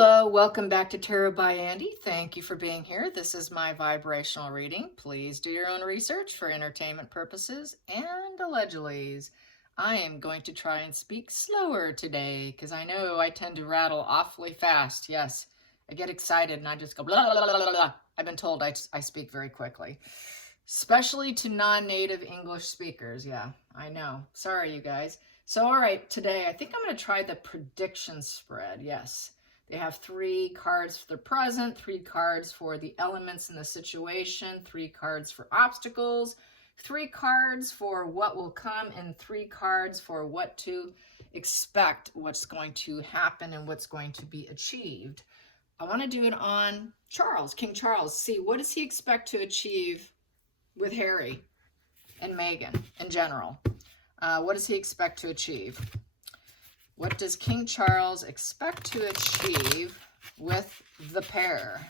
Hello, welcome back to Tarot by Andy. Thank you for being here. This is my vibrational reading. Please do your own research for entertainment purposes and allegedly. I am going to try and speak slower today because I know I tend to rattle awfully fast. Yes, I get excited and I just go blah, blah, blah, blah, blah. I've been told I speak very quickly, especially to non-native English speakers. Yeah, I know. Sorry, you guys. So, all right, today I think I'm going to try the prediction spread. Yes. They have 3 cards for the present, 3 cards for the elements in the situation, 3 cards for obstacles, 3 cards for what will come, and 3 cards for what to expect, what's going to happen, and what's going to be achieved. I want to do it on Charles, King Charles. See, what does he expect to achieve with Harry and Meghan in general? What does he expect to achieve? What does King Charles expect to achieve with the pair?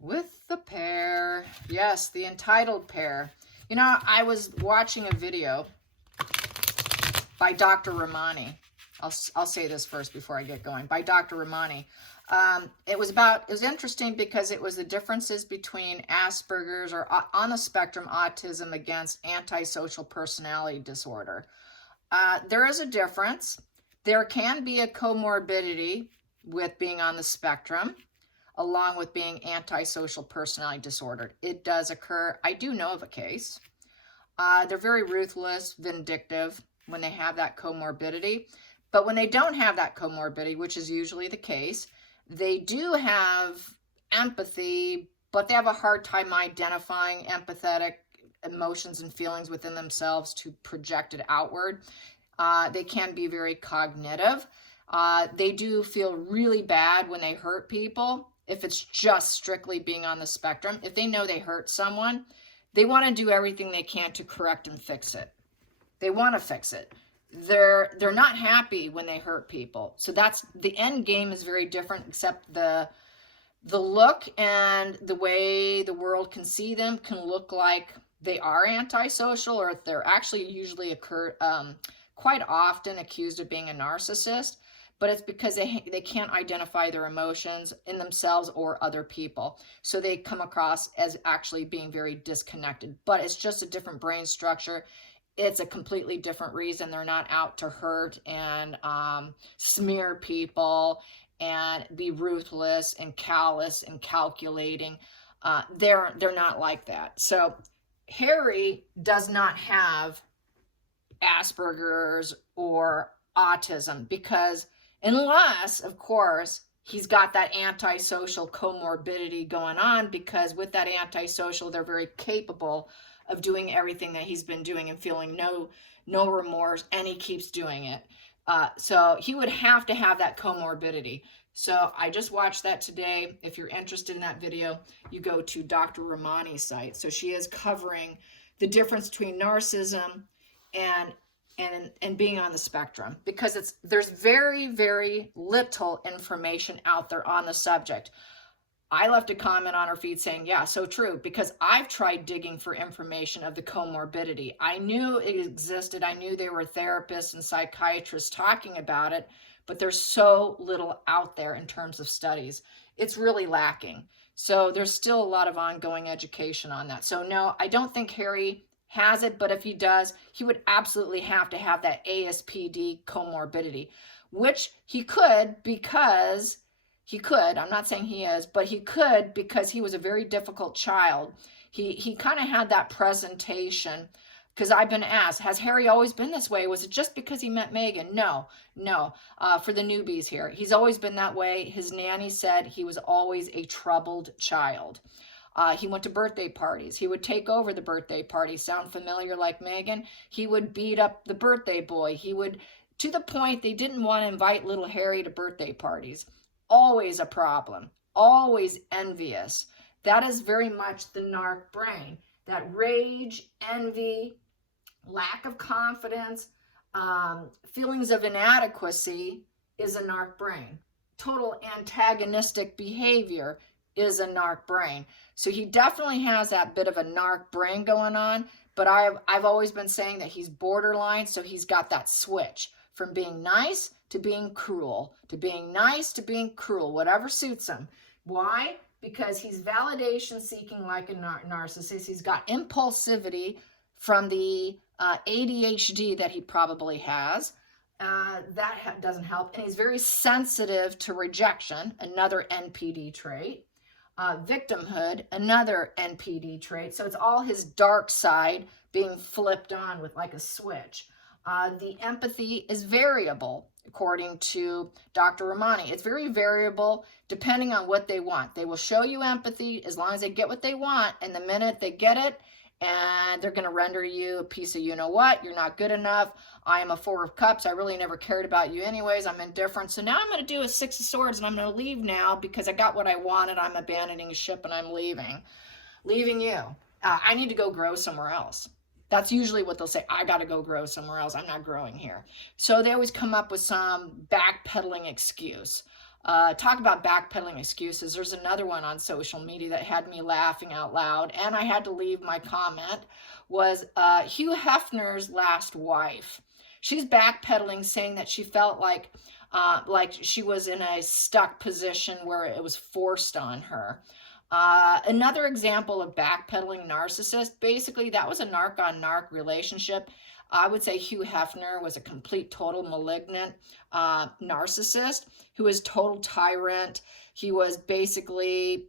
With the pair, yes, the entitled pair. You know, I was watching a video by Dr. Romani. I'll say this first before I get going. By Dr. Romani. It was interesting because it was the differences between Asperger's or on the spectrum autism against antisocial personality disorder. There is a difference. There can be a comorbidity with being on the spectrum, along with being antisocial personality disorder. It does occur. I do know of a case. They're very ruthless, vindictive when they have that comorbidity. But when they don't have that comorbidity, which is usually the case, they do have empathy, but they have a hard time identifying empathetic emotions and feelings within themselves to project it outward. They can be very cognitive. They do feel really bad when they hurt people. If it's just strictly being on the spectrum, if they know they hurt someone, they want to do everything they can to correct and fix it. They want to fix it. They're not happy when they hurt people. So that's the end game is very different, except the look and the way the world can see them can look like they are antisocial, or if they're actually usually quite often accused of being a narcissist, but it's because they can't identify their emotions in themselves or other people. So they come across as actually being very disconnected, but it's just a different brain structure. It's a completely different reason. They're not out to hurt and smear people and be ruthless and callous and calculating. They're not like that. So Harry does not have Asperger's or autism, because unless, of course, he's got that antisocial comorbidity going on, because with that antisocial, they're very capable of doing everything that he's been doing and feeling no remorse, and he keeps doing it. So he would have to have that comorbidity. So I just watched that today. If you're interested in that video, you go to Dr. Romani's site. So she is covering the difference between narcissism and being on the spectrum, because there's very, very little information out there on the subject. I left a comment on her feed saying, yeah, so true, because I've tried digging for information of the comorbidity. I knew it existed. I knew there were therapists and psychiatrists talking about it, but there's so little out there in terms of studies. It's really lacking. So there's still a lot of ongoing education on that. So no, I don't think Harry has it, but if he does, he would absolutely have to have that ASPD comorbidity, which he could, because I'm not saying he is, but he could because he was a very difficult child. He kind of had that presentation, because I've been asked, has Harry always been this way? Was it just because he met Meghan? No. For the newbies here, he's always been that way. His nanny said he was always a troubled child. He went to birthday parties. He would take over the birthday party. Sound familiar like Meghan? He would beat up the birthday boy. He would, to the point they didn't want to invite little Harry to birthday parties. Always a problem. Always envious. That is very much the narc brain. That rage, envy, lack of confidence, feelings of inadequacy is a narc brain. Total antagonistic behavior is a narc brain. So he definitely has that bit of a narc brain going on, but I've always been saying that he's borderline, so he's got that switch from being nice to being cruel, to being nice, to being cruel, whatever suits him. Why? Because he's validation seeking like a narcissist. He's got impulsivity from the ADHD that he probably has. That doesn't help. And he's very sensitive to rejection, another NPD trait. Victimhood, another NPD trait. So it's all his dark side being flipped on with like a switch. The empathy is variable, according to Dr. Ramani. It's very variable depending on what they want. They will show you empathy as long as they get what they want, and the minute they get it, and they're going to render you a piece of you-know-what. You're not good enough. I am a Four of Cups. I really never cared about you anyways. I'm indifferent. So now I'm going to do a Six of Swords, and I'm going to leave now because I got what I wanted. I'm abandoning ship, and I'm leaving. Leaving you. I need to go grow somewhere else. That's usually what they'll say. I got to go grow somewhere else. I'm not growing here. So they always come up with some backpedaling excuse. Talk about backpedaling excuses. There's another one on social media that had me laughing out loud, and I had to leave my comment, was Hugh Hefner's last wife. She's backpedaling, saying that she felt like she was in a stuck position where it was forced on her. Another example of backpedaling narcissist, basically that was a narc on narc relationship. I would say Hugh Hefner was a complete, total malignant narcissist who was total tyrant. He was basically,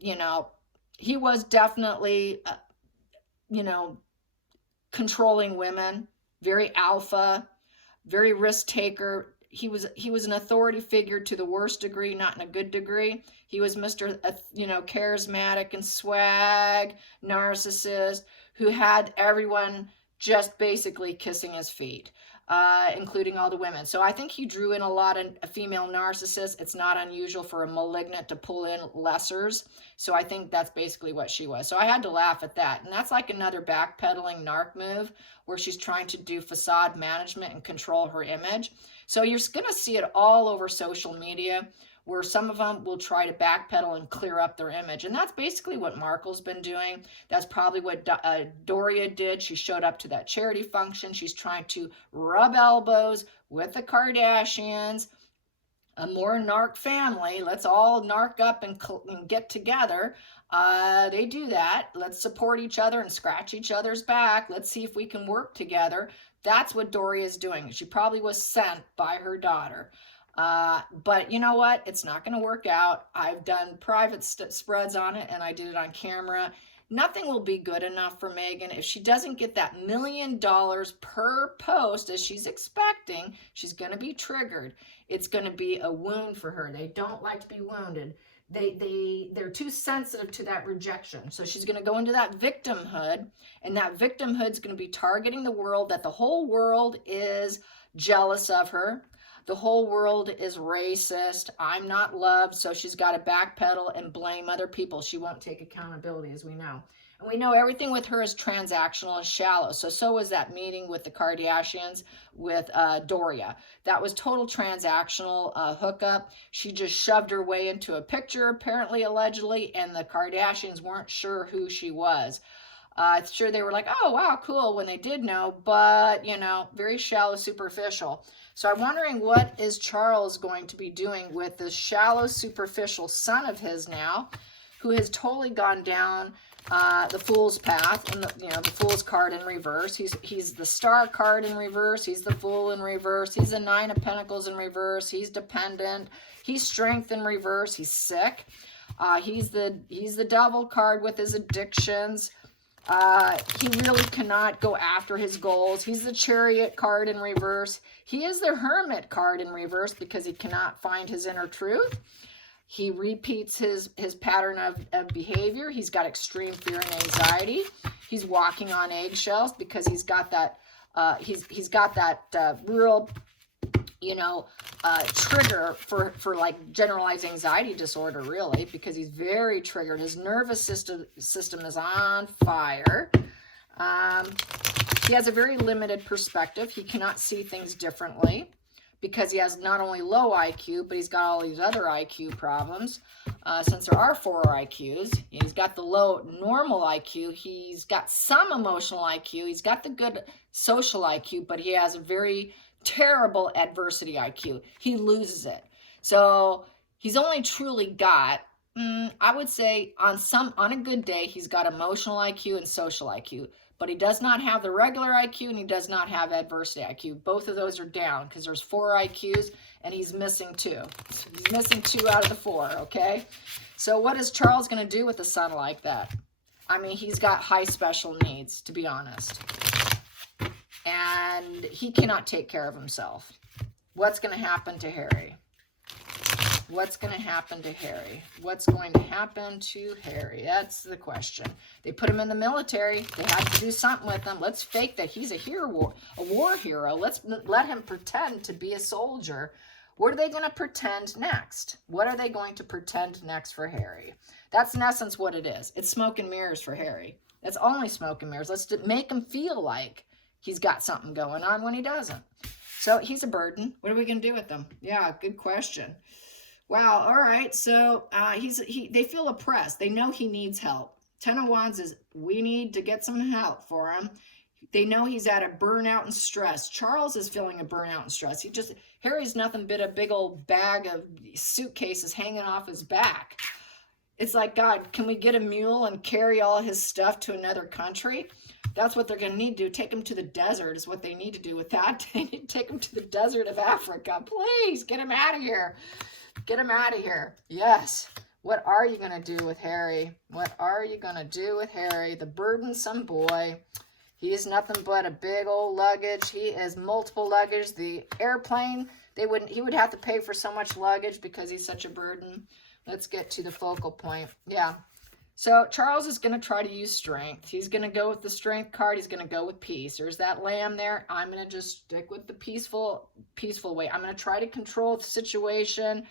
he was definitely, controlling women, very alpha, very risk taker. He was an authority figure to the worst degree, not in a good degree. He was Mr. Charismatic and swag narcissist who had everyone just basically kissing his feet, including all the women. So I think he drew in a lot of female narcissists. It's not unusual for a malignant to pull in lessers. So I think that's basically what she was. So I had to laugh at that. And that's like another backpedaling narc move where she's trying to do facade management and control her image. So you're going to see it all over social media, where some of them will try to backpedal and clear up their image. And that's basically what Markle's been doing. That's probably what Doria did. She showed up to that charity function. She's trying to rub elbows with the Kardashians, a more narc family. Let's all narc up and get together. They do that. Let's support each other and scratch each other's back. Let's see if we can work together. That's what Doria is doing. She probably was sent by her daughter. But you know what? It's not going to work out. I've done private spreads on it, and I did it on camera. Nothing will be good enough for Meghan. If she doesn't get that $1 million per post as she's expecting, she's going to be triggered. It's going to be a wound for her. They don't like to be wounded. They're too sensitive to that rejection. So she's going to go into that victimhood, and that victimhood is going to be targeting the world, that the whole world is jealous of her. The whole world is racist. I'm not loved. So she's got to backpedal and blame other people. She won't take accountability, as we know. And we know everything with her is transactional and shallow. So was that meeting with the Kardashians with Doria. That was total transactional hookup. She just shoved her way into a picture, apparently, allegedly, and the Kardashians weren't sure who she was. Sure, they were like, oh, wow, cool, when they did know, but, very shallow, superficial. So I'm wondering what is Charles going to be doing with this shallow, superficial son of his now, who has totally gone down the fool's path, and the fool's card in reverse. He's the star card in reverse. He's the fool in reverse. He's the 9 of Pentacles in reverse. He's dependent. He's strength in reverse. He's sick. He's the devil card with his addictions. He really cannot go after his goals. He's the Chariot card in reverse. He is the Hermit card in reverse because he cannot find his inner truth. He repeats his pattern of behavior. He's got extreme fear and anxiety. He's walking on eggshells because he's got that he's got that real trigger for like generalized anxiety disorder, really, because he's very triggered. His nervous system is on fire. He has a very limited perspective. He cannot see things differently because he has not only low IQ, but he's got all these other IQ problems. Since there are 4 IQs, he's got the low normal IQ. He's got some emotional IQ. He's got the good social IQ, but he has a very terrible adversity IQ. He loses it. So he's only truly got, I would say on a good day, he's got emotional IQ and social IQ, but he does not have the regular IQ and he does not have adversity IQ. Both of those are down because there's 4 IQs and he's missing 2. So he's missing 2 out of the 4, okay? So what is Charles going to do with a son like that? I mean, he's got high special needs, to be honest. And he cannot take care of himself. What's going to happen to Harry? What's going to happen to Harry? What's going to happen to Harry? That's the question. They put him in the military. They have to do something with him. Let's fake that he's a hero, a war hero. Let's let him pretend to be a soldier. What are they going to pretend next? What are they going to pretend next for Harry? That's in essence what it is. It's smoke and mirrors for Harry. It's only smoke and mirrors. Let's make him feel like he's got something going on when he doesn't. So he's a burden. What are we going to do with him? Yeah, good question. Wow, all right, so they feel oppressed. They know he needs help. 10 of Wands is, we need to get some help for him. They know he's at a burnout and stress. Charles is feeling a burnout and stress. Harry's nothing but a big old bag of suitcases hanging off his back. It's like, God, can we get a mule and carry all his stuff to another country? That's what they're going to need to do. Take him to the desert is what they need to do with that. They need to take him to the desert of Africa. Please, get him out of here. Get him out of here. Yes. What are you going to do with Harry? What are you going to do with Harry? The burdensome boy. He is nothing but a big old luggage. He is multiple luggage. The airplane, he would have to pay for so much luggage because he's such a burden. Let's get to the focal point. Yeah. So Charles is going to try to use strength. He's going to go with the strength card. He's going to go with peace. There's that lamb there. I'm going to just stick with the peaceful way. I'm going to try to control the situation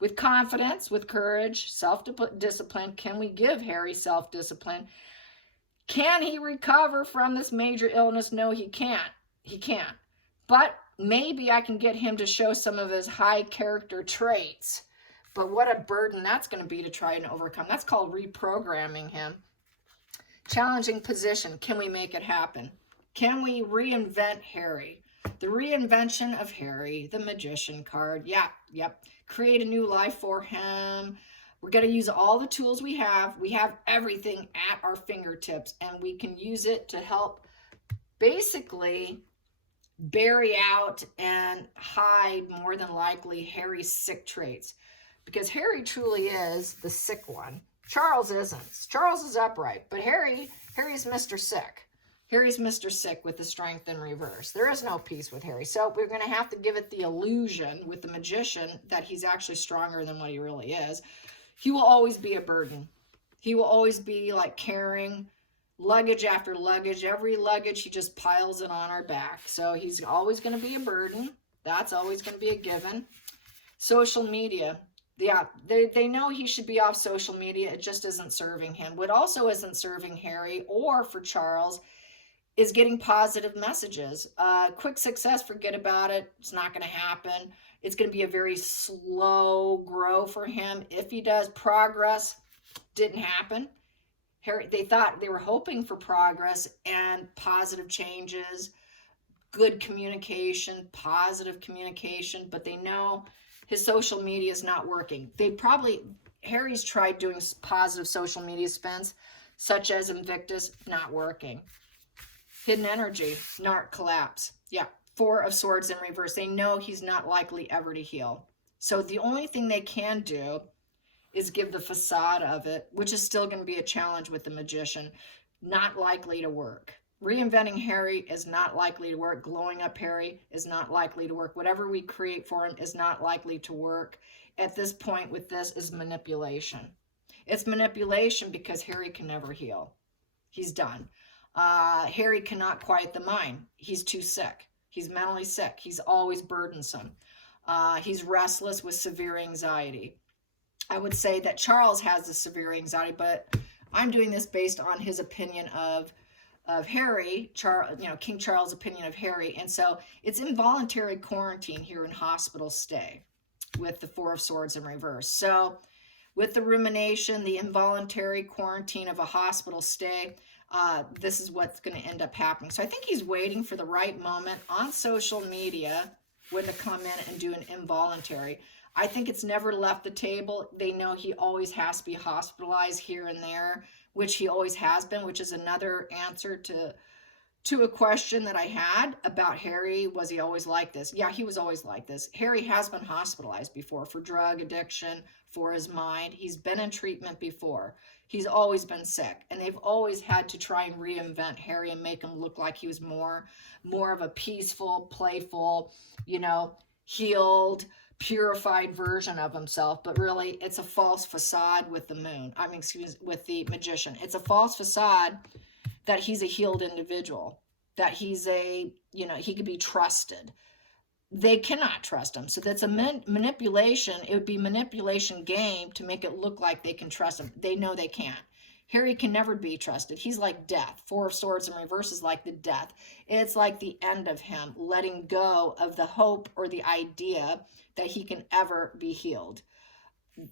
with confidence, with courage, self-discipline. Can we give Harry self-discipline? Can he recover from this major illness? No, he can't. He can't. But maybe I can get him to show some of his high character traits. But what a burden that's going to be to try and overcome. That's called reprogramming him. Challenging position. Can we make it happen? Can we reinvent Harry? The reinvention of Harry, the magician card. Yeah, yep. Create a new life for him. We're going to use all the tools we have. We have everything at our fingertips, and we can use it to help basically bury out and hide, more than likely, Harry's sick traits. Because Harry truly is the sick one. Charles isn't. Charles is upright, but Harry's Mr. Sick. Harry's Mr. Sick with the strength in reverse. There is no peace with Harry. So we're going to have to give it the illusion with the magician that he's actually stronger than what he really is. He will always be a burden. He will always be like carrying luggage after luggage. Every luggage, he just piles it on our back. So he's always going to be a burden. That's always going to be a given. Social media. Yeah, they know he should be off social media. It just isn't serving him. What also isn't serving Harry or for Charles is getting positive messages. Quick success, forget about it. It's not going to happen. It's going to be a very slow grow for him. If he does, progress didn't happen. Harry, they were hoping for progress and positive changes, good communication, positive communication, but they know his social media is not working. Harry's tried doing positive social media spends, such as Invictus, not working. Hidden energy, narc collapse. Yeah, 4 of Swords in reverse. They know he's not likely ever to heal. So the only thing they can do is give the facade of it, which is still going to be a challenge with the magician. Not likely to work. Reinventing Harry is not likely to work. Glowing up Harry is not likely to work. Whatever we create for him is not likely to work. At this point with this is manipulation. It's manipulation because Harry can never heal. He's done. Harry cannot quiet the mind. He's too sick. He's mentally sick. He's always burdensome. He's restless with severe anxiety. I would say that Charles has the severe anxiety, but I'm doing this based on his opinion of Harry, King Charles' opinion of Harry. And so it's involuntary quarantine here in hospital stay with the 4 of Swords in reverse. So with the rumination, the involuntary quarantine of a hospital stay, this is what's going to end up happening. So I think he's waiting for the right moment on social media when to come in and do an involuntary. I think it's never left the table. They know he always has to be hospitalized here and there, which he always has been, which is another answer to a question that I had about Harry. Was he always like this? Yeah, he was always like this. Harry has been hospitalized before for drug addiction, for his mind. He's been in treatment before. He's always been sick, and they've always had to try and reinvent Harry and make him look like he was more of a peaceful, playful, healed, purified version of himself. But really, it's a false facade with the moon. With the magician. It's a false facade that he's a healed individual, that he's he could be trusted. They cannot trust him. So that's a manipulation. It would be manipulation game to make it look like they can trust him. They know they can't. Harry can never be trusted. He's like death. Four of Swords in reverse is like the death. It's like the end of him, letting go of the hope or the idea that he can ever be healed.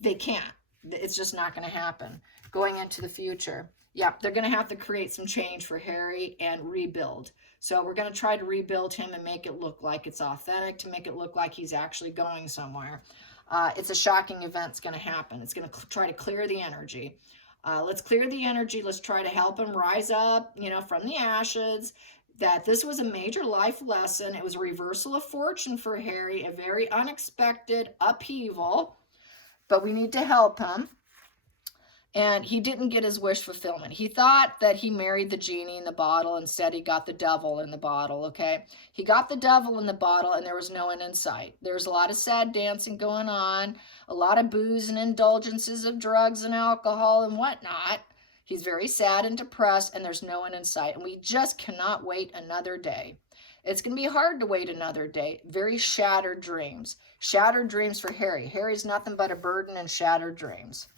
They can't. It's just not going to happen. Going into the future, yeah, they're going to have to create some change for Harry and rebuild. So we're going to try to rebuild him and make it look like it's authentic, to make it look like he's actually going somewhere. It's a shocking event that's going to happen. It's going to try to clear the energy. Let's clear the energy. Let's try to help him rise up, from the ashes. That this was a major life lesson. It was a reversal of fortune for Harry, a very unexpected upheaval, but we need to help him. And he didn't get his wish fulfillment. He thought that he married the genie in the bottle. Instead, he got the devil in the bottle, okay? He got the devil in the bottle, and there was no end in sight. There's a lot of sad dancing going on, a lot of booze and indulgences of drugs and alcohol and whatnot. He's very sad and depressed, and there's no end in sight. And we just cannot wait another day. It's going to be hard to wait another day. Very shattered dreams. Shattered dreams for Harry. Harry's nothing but a burden and shattered dreams.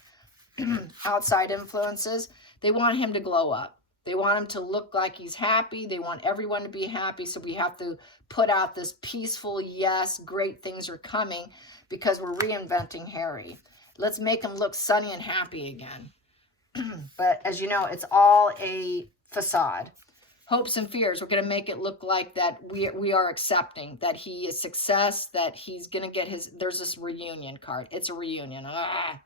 Outside influences, they want him to glow up. They want him to look like he's happy. They want everyone to be happy. So we have to put out this peaceful, yes, great things are coming, because we're reinventing Harry. Let's make him look sunny and happy again. But as you know, it's all a facade. Hopes and fears, we're going to make it look like that we are accepting that he is success, that he's going to get there's this reunion card. It's a reunion.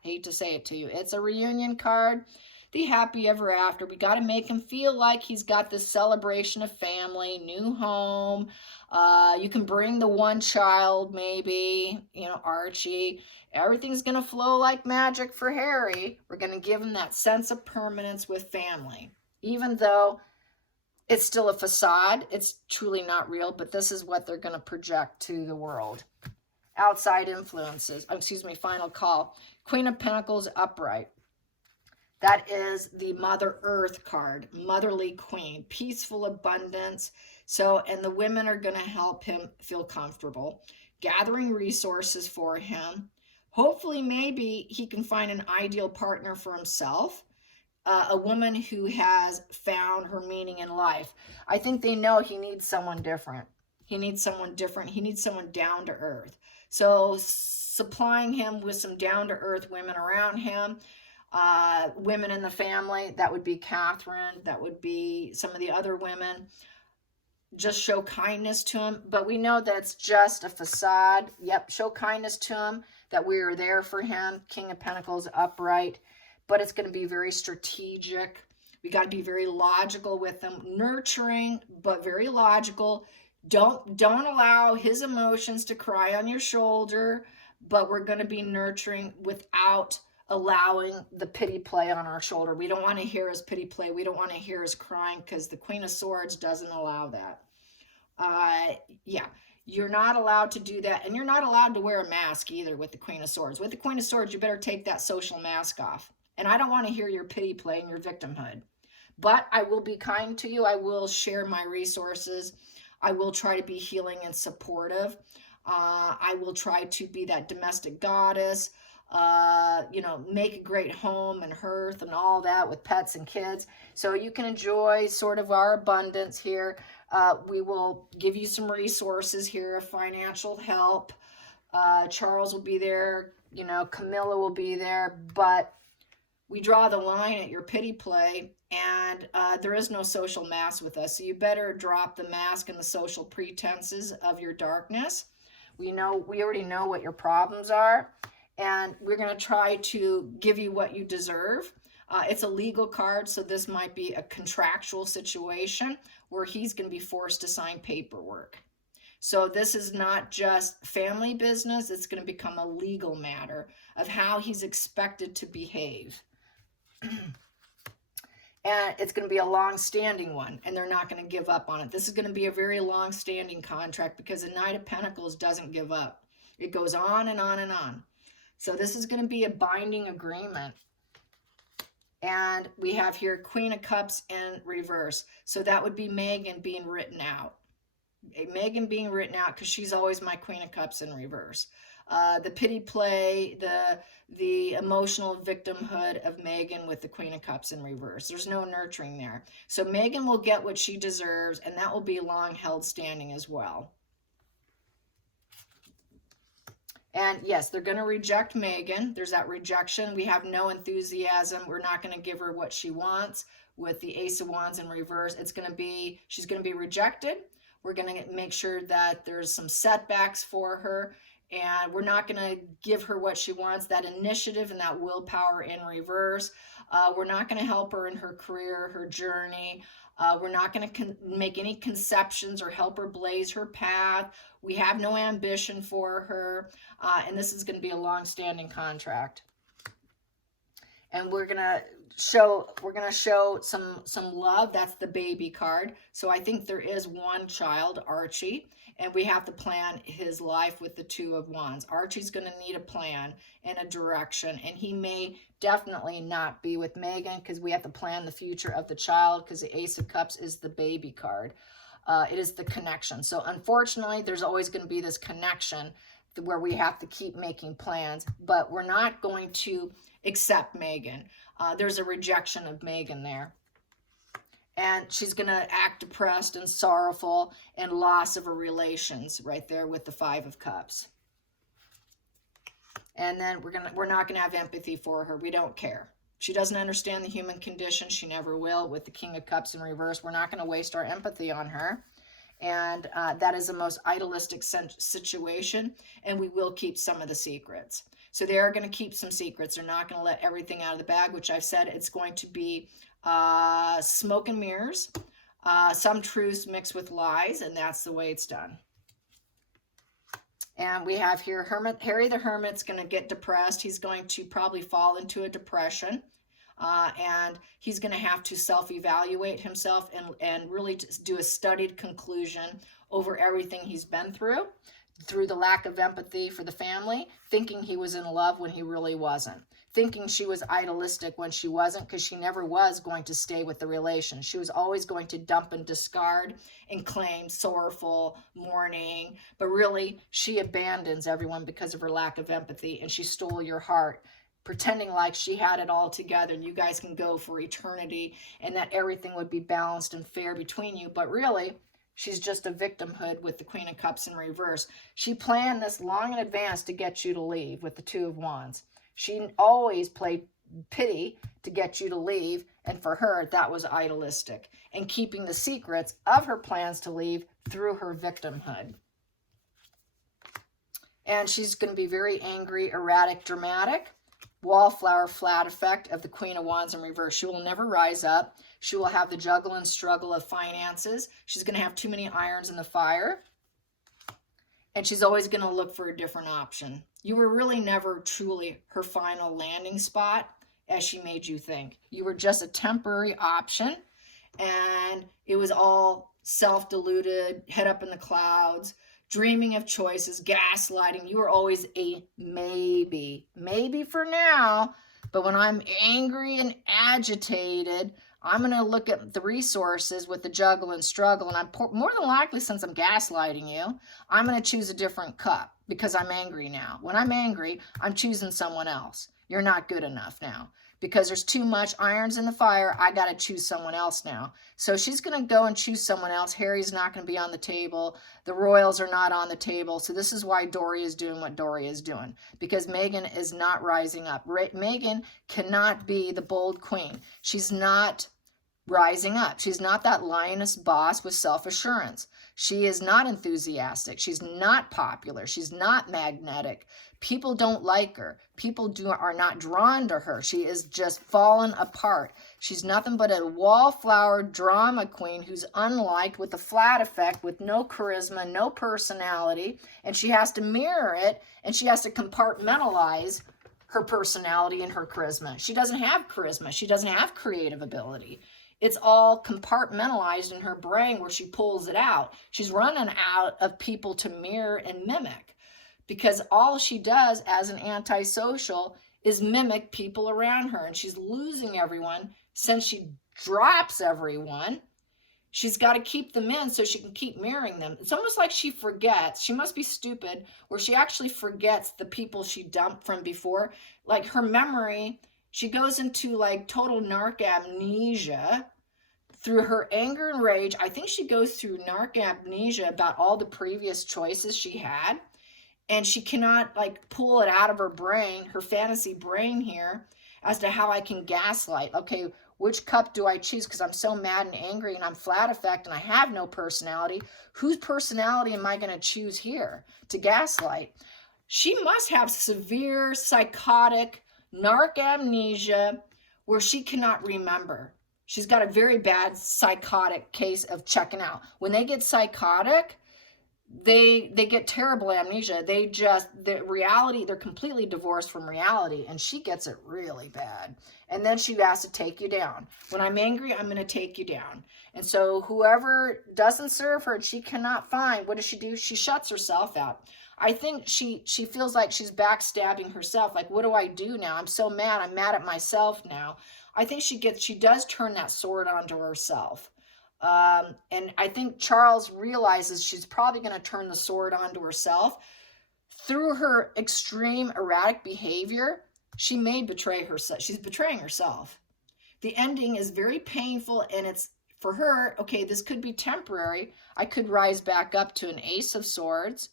Hate to say it to you. It's a reunion card. The happy ever after. We got to make him feel like he's got this celebration of family, new home. You can bring the one child, maybe, Archie. Everything's going to flow like magic for Harry. We're going to give him that sense of permanence with family. Even though it's still a facade, it's truly not real, but this is what they're going to project to the world. Outside influences, final call. Queen of Pentacles upright. That is the Mother Earth card, motherly queen, peaceful abundance. And the women are going to help him feel comfortable, gathering resources for him. Hopefully, maybe he can find an ideal partner for himself. A woman who has found her meaning in life. I think they know he needs someone different. He needs someone different. He needs someone down to earth. So supplying him with some down to earth women around him, women in the family, that would be Catherine, that would be some of the other women. Just show kindness to him. But we know that's just a facade. Yep, show kindness to him, that we are there for him. King of Pentacles upright. But it's going to be very strategic. We got to be very logical with them, nurturing, but very logical. Don't allow his emotions to cry on your shoulder, but we're going to be nurturing without allowing the pity play on our shoulder. We don't want to hear his pity play. We don't want to hear his crying, because the Queen of Swords doesn't allow that. You're not allowed to do that, and you're not allowed to wear a mask either with the Queen of Swords. With the Queen of Swords, you better take that social mask off. And I don't want to hear your pity play and your victimhood. But I will be kind to you. I will share my resources. I will try to be healing and supportive. I will try to be that domestic goddess, make a great home and hearth and all that with pets and kids. So you can enjoy sort of our abundance here. We will give you some resources here, financial help. Charles will be there. Camilla will be there. But we draw the line at your pity play, and there is no social mask with us. So you better drop the mask and the social pretenses of your darkness. We already know what your problems are, and we're going to try to give you what you deserve. It's a legal card, so this might be a contractual situation where he's going to be forced to sign paperwork. So this is not just family business, it's going to become a legal matter of how he's expected to behave. And it's going to be a long-standing one, and they're not going to give up on it. This is going to be a very long-standing contract because the Knight of Pentacles doesn't give up. It goes on and on and on. So this is going to be a binding agreement. And we have here Queen of Cups in reverse. So that would be Meghan being written out. Meghan being written out because she's always my Queen of Cups in reverse. The pity play, the emotional victimhood of Meghan with the Queen of Cups in reverse. There's no nurturing there. So Meghan will get what she deserves, and that will be long held standing as well. And yes, they're going to reject Meghan. There's that rejection. We have no enthusiasm. We're not going to give her what she wants. With the Ace of Wands in reverse, she's going to be rejected. We're going to make sure that there's some setbacks for her, and we're not going to give her what she wants, that initiative and that willpower in reverse. We're not going to help her in her career, her journey. We're not going to make any conceptions or help her blaze her path. We have no ambition for her, and this is going to be a long-standing contract. And we're going to show some love. That's the baby card. So I think there is one child, Archie, and we have to plan his life with the Two of Wands. Archie's going to need a plan and a direction, and he may definitely not be with Meghan because we have to plan the future of the child, because the Ace of Cups is the baby card. It is the connection. So unfortunately, there's always going to be this connection where we have to keep making plans, but we're not going to accept Meghan. There's a rejection of Meghan there. And she's going to act depressed and sorrowful and loss of her relations right there with the Five of Cups. And then we're not going to have empathy for her. We don't care. She doesn't understand the human condition. She never will. With the King of Cups in reverse, we're not going to waste our empathy on her. And that is the most idealistic situation, and we will keep some of the secrets. So they are going to keep some secrets. They're not going to let everything out of the bag, which I've said it's going to be smoke and mirrors, some truths mixed with lies, and that's the way it's done. And we have here Harry the Hermit's going to get depressed. He's going to probably fall into a depression. And he's going to have to self-evaluate himself and really do a studied conclusion over everything he's been through the lack of empathy for the family, thinking he was in love when he really wasn't, thinking she was idealistic when she wasn't, because she never was going to stay with the relation. She was always going to dump and discard and claim sorrowful mourning, but really she abandons everyone because of her lack of empathy, and she stole your heart, pretending like she had it all together and you guys can go for eternity and that everything would be balanced and fair between you. But really, she's just a victimhood with the Queen of Cups in reverse. She planned this long in advance to get you to leave with the Two of Wands. She always played pity to get you to leave, and for her, that was idealistic, and keeping the secrets of her plans to leave through her victimhood. And she's going to be very angry, erratic, dramatic. Wallflower flat effect of the Queen of Wands in reverse. She will never rise up. She will have the juggle and struggle of finances. She's going to have too many irons in the fire. And she's always going to look for a different option. You were really never truly her final landing spot, as she made you think. You were just a temporary option, and it was all self-deluded, head up in the clouds, dreaming of choices, gaslighting. You were always a maybe. Maybe for now, but when I'm angry and agitated, I'm going to look at the resources with the juggle and struggle, and I'm more than likely, since I'm gaslighting you, I'm going to choose a different cup because I'm angry now. When I'm angry, I'm choosing someone else. You're not good enough now. Because there's too much irons in the fire, I got to choose someone else now. So she's going to go and choose someone else. Harry's not going to be on the table. The royals are not on the table. So this is why Dory is doing what Dory is doing. Because Meghan is not rising up. Meghan cannot be the bold queen. She's not rising up. She's not that lioness boss with self-assurance. She is not enthusiastic. She's not popular. She's not magnetic. People don't like her. People are not drawn to her. She is just fallen apart. She's nothing but a wallflower drama queen who's unliked, with a flat effect, with no charisma, no personality, and she has to mirror it, and she has to compartmentalize her personality and her charisma. She doesn't have charisma. She doesn't have creative ability. It's all compartmentalized in her brain where she pulls it out. She's running out of people to mirror and mimic, because all she does as an antisocial is mimic people around her, and she's losing everyone. Since she drops everyone, she's got to keep them in so she can keep mirroring them. It's almost like she forgets. She must be stupid, where she actually forgets the people she dumped from before. Like her memory, she goes into like total narc amnesia through her anger and rage. I think she goes through narc amnesia about all the previous choices she had. And she cannot like pull it out of her brain, her fantasy brain here, as to how I can gaslight. Okay, which cup do I choose? Because I'm so mad and angry and I'm flat effect and I have no personality. Whose personality am I going to choose here to gaslight? She must have severe psychotic narc amnesia where she cannot remember. She's got a very bad psychotic case of checking out. When they get psychotic, they get terrible amnesia. The reality, they're completely divorced from reality, and she gets it really bad. And then she has to take you down. When I'm angry, I'm going to take you down. And so whoever doesn't serve her, she cannot find, what does she do? She shuts herself out. I think she feels like she's backstabbing herself. Like, what do I do now? I'm so mad. I'm mad at myself now. I think she does turn that sword onto herself. And I think Charles realizes she's probably going to turn the sword onto herself. Through her extreme erratic behavior, she may betray herself. She's betraying herself. The ending is very painful, and it's for her, okay, this could be temporary. I could rise back up to an Ace of Swords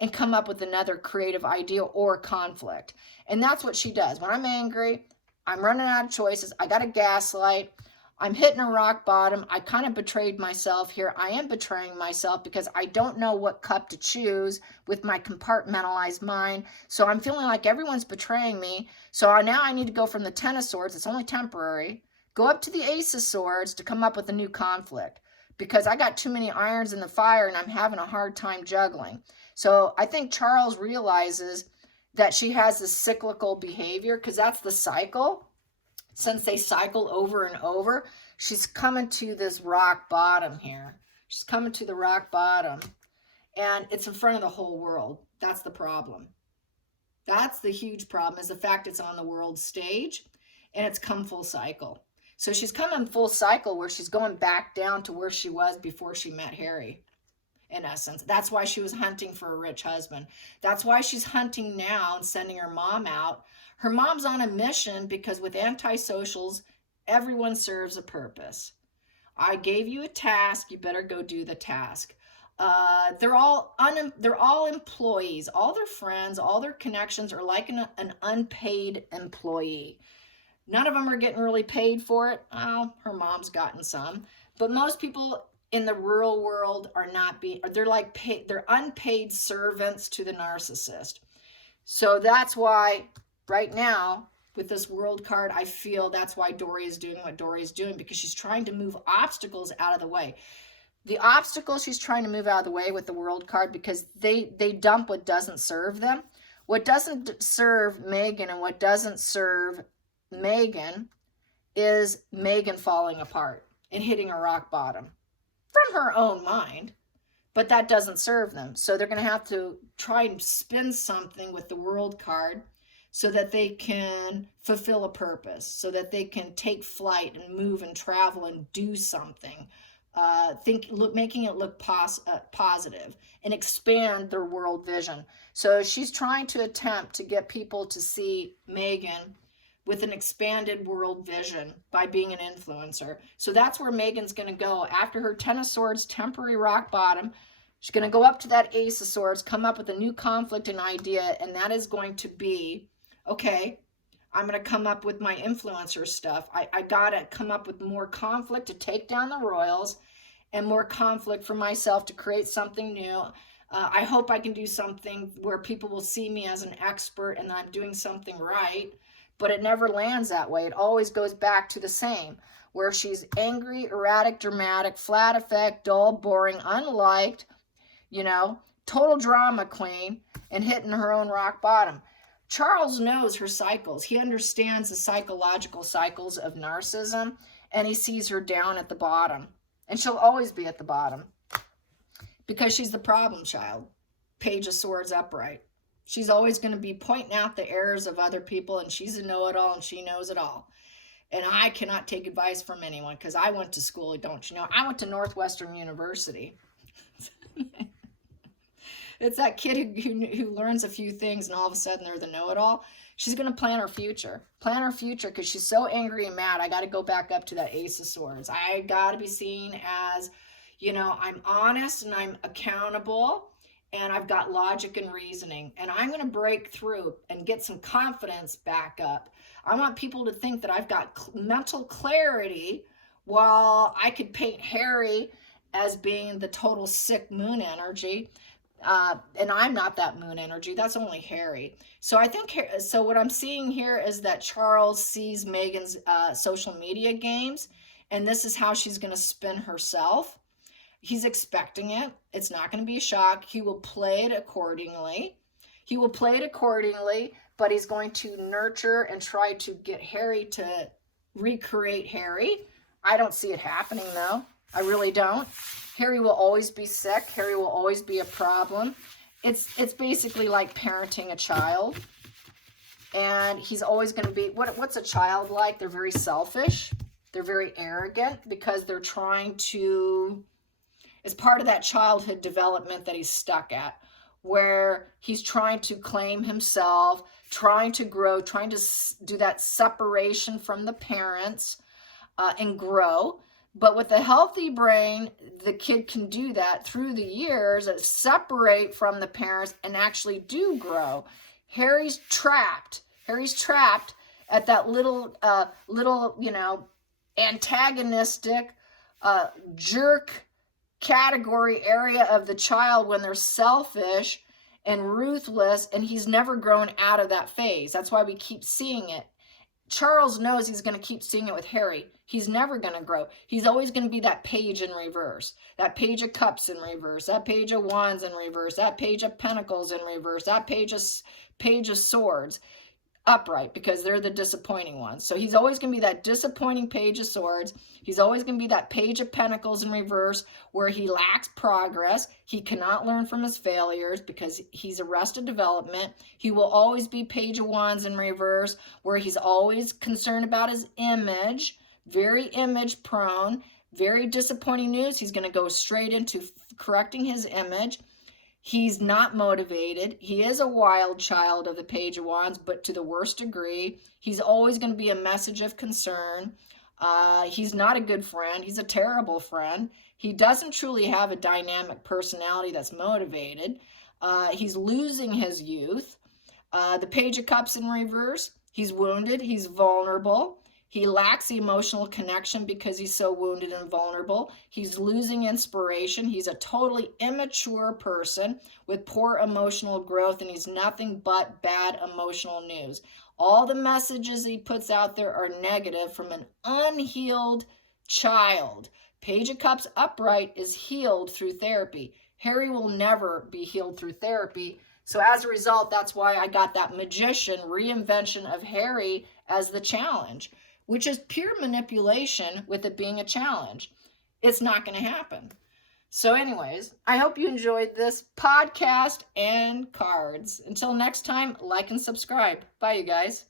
and come up with another creative idea or conflict. And that's what she does. When I'm angry, I'm running out of choices. I got to gaslight. I'm hitting a rock bottom. I kind of betrayed myself here. I am betraying myself because I don't know what cup to choose with my compartmentalized mind. So I'm feeling like everyone's betraying me. So now I need to go from the Ten of Swords, it's only temporary, go up to the Ace of Swords to come up with a new conflict, because I got too many irons in the fire and I'm having a hard time juggling. So I think Charles realizes that she has this cyclical behavior, because that's the cycle. Since they cycle over and over, she's coming to this rock bottom here. She's coming to the rock bottom, and it's in front of the whole world. That's the problem. That's the huge problem, is the fact it's on the world stage, and it's come full cycle. So she's coming full cycle where she's going back down to where she was before she met Harry, in essence. That's why she was hunting for a rich husband. That's why she's hunting now and sending her mom out. Her mom's on a mission, because with antisocials, everyone serves a purpose. I gave you a task, you better go do the task. They're all employees. All their friends, all their connections are like an unpaid employee. None of them are getting really paid for it. Oh, her mom's gotten some. But most people in the rural world are not they're unpaid servants to the narcissist. So that's why right now, with this world card, I feel that's why Dory is doing what Dory is doing, because she's trying to move obstacles out of the way. The obstacles she's trying to move out of the way with the world card, because they dump what doesn't serve them. What doesn't serve Meghan and what doesn't serve Meghan is Meghan falling apart and hitting a rock bottom from her own mind. But that doesn't serve them. So they're going to have to try and spin something with the world card, so that they can fulfill a purpose, so that they can take flight and move and travel and do something, making it look positive and expand their world vision. So she's trying to attempt to get people to see Meghan with an expanded world vision by being an influencer. So that's where Meghan's going to go after her Ten of Swords temporary rock bottom. She's going to go up to that Ace of Swords, come up with a new conflict and idea, and that is going to be, okay, I'm going to come up with my influencer stuff. I got to come up with more conflict to take down the royals and more conflict for myself to create something new. I hope I can do something where people will see me as an expert and I'm doing something right, but it never lands that way. It always goes back to the same, where she's angry, erratic, dramatic, flat effect, dull, boring, unliked, total drama queen, and hitting her own rock bottom. Charles knows her cycles. He understands the psychological cycles of narcissism, and he sees her down at the bottom. And she'll always be at the bottom because she's the problem child. Page of Swords upright. She's always going to be pointing out the errors of other people, and she's a know-it-all, and she knows it all. And I cannot take advice from anyone because I went to school, don't you know? I went to Northwestern University. It's that kid who learns a few things and all of a sudden they're the know-it-all. She's going to plan her future. Plan her future because she's so angry and mad. I got to go back up to that Ace of Swords. I got to be seen as, I'm honest and I'm accountable and I've got logic and reasoning. And I'm going to break through and get some confidence back up. I want people to think that I've got mental clarity while I could paint Harry as being the total sick moon energy. And I'm not that moon energy. That's only Harry. So I think, so what I'm seeing here is that Charles sees Meghan's social media games, and this is how she's going to spin herself. He's expecting it. It's not going to be a shock. He will play it accordingly. But he's going to nurture and try to get Harry to recreate Harry. I don't see it happening, though. I really don't. Harry will always be sick. Harry will always be a problem. It's basically like parenting a child. And he's always going to be, what's a child like? They're very selfish. They're very arrogant because they're trying to, it's part of that childhood development that he's stuck at, where he's trying to claim himself, trying to grow, trying to do that separation from the parents and grow. But with a healthy brain, the kid can do that through the years, separate from the parents and actually do grow. Harry's trapped. Harry's trapped at that little antagonistic, jerk category area of the child when they're selfish and ruthless, and he's never grown out of that phase. That's why we keep seeing it. Charles knows he's going to keep seeing it with Harry. He's never going to grow. He's always going to be that page in reverse, that page of cups in reverse, that page of wands in reverse, that page of pentacles in reverse, that page of swords upright, because they're the disappointing ones. So he's always going to be that disappointing page of swords. He's always going to be that page of pentacles in reverse where he lacks progress. He cannot learn from his failures because he's arrested development. He will always be page of wands in reverse where he's always concerned about his image, very image prone, very disappointing news. He's going to go straight into correcting his image. He's not motivated. He is a wild child of the Page of Wands, but to the worst degree. He's always going to be a message of concern. He's not a good friend. He's a terrible friend. He doesn't truly have a dynamic personality that's motivated. He's losing his youth. The Page of Cups in reverse. He's wounded. He's vulnerable. He lacks emotional connection because he's so wounded and vulnerable. He's losing inspiration. He's a totally immature person with poor emotional growth, and he's nothing but bad emotional news. All the messages he puts out there are negative from an unhealed child. Page of Cups upright is healed through therapy. Harry will never be healed through therapy. So as a result, that's why I got that magician reinvention of Harry as the challenge, which is pure manipulation with it being a challenge. It's not going to happen. So anyways, I hope you enjoyed this podcast and cards. Until next time, like and subscribe. Bye, you guys.